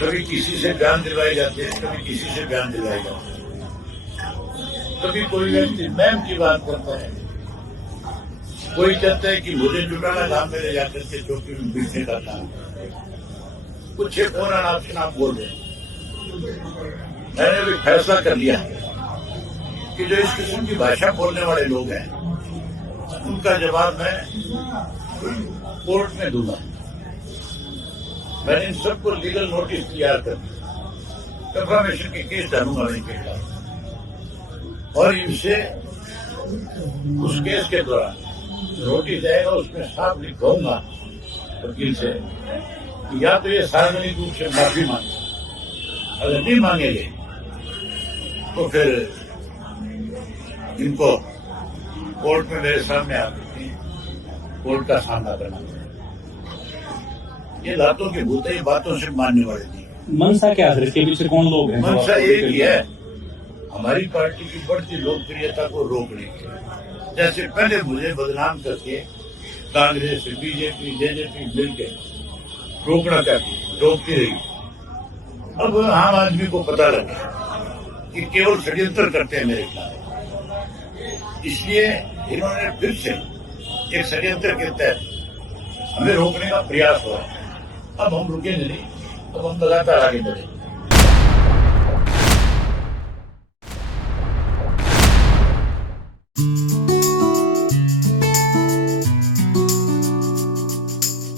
कभी किसी से बयान दिलवाए जाते हैं, कभी किसी से बयान दिलवाए जाते हैं, कभी कोई व्यक्ति मैम की बात करता है, कोई कहता है कि मुझे चौटाला धाम में ले जाकर के चौकी में पीटने का काम, कुछ एक और ऑप्शन आप बोल रहे हैं। मैंने भी फैसला कर लिया कि जो इस किस्म की भाषा बोलने वाले लोग हैं उनका जवाब मैं कोर्ट में दूंगा। मैंने इन सबको लीगल नोटिस तैयार कर दिया, डिफेमेशन के केस डालूंगा इनके खिलाफ, और इनसे उस केस के दौरान नोटिस आएगा उसमें साफ लिखूंगा वकील से कि या तो ये सार्वजनिक रूप से माफी मांगे, अगर नहीं मांगेंगे तो फिर इनको कोर्ट में मेरे सामने आकर कोर्ट का सामना करना पड़ेगा। ये बातों की भूत ही बातों से मानने वाले नहीं। मंशा क्या है, इसके पीछे कौन लोग हैं? मंशा एक ही है, हमारी पार्टी की बढ़ती लोकप्रियता को रोकने की। जैसे पहले मुझे बदनाम करके कांग्रेस, बीजेपी, जेजेपी मिलकर रोकना चाहती, रोकती रही। अब आम आदमी को पता लगा कि केवल षड्यंत्र करते हैं मेरे खिलाफ, इसलिए इन्होंने फिर से एक षड्यंत्र के तहत हमें रोकने का प्रयास हो रहा है। अब हम रुकेंगे नहीं, अब हम लगातार आगे बढ़ेंगे।